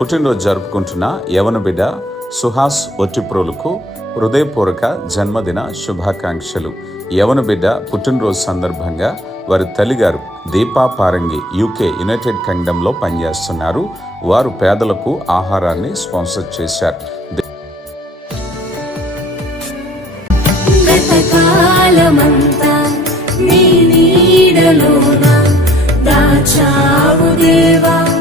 పుట్టినరోజు జరుపుకుంటున్న యవన బిడ్డ సుహాస్ ఒట్టిప్రోలుకు హృదయపూర్వక జన్మదిన శుభాకాంక్షలు. యవన బిడ్డ పుట్టినరోజు సందర్భంగా వారి తల్లిగారు దీపా పారంగి యునైటెడ్ కింగ్డమ్లో పనిచేస్తున్నారు. వారు పేదలకు ఆహారాన్ని స్పాన్సర్ చేశారు. గతకాలమంతా నీ నీడలోన దాచావు దేవా.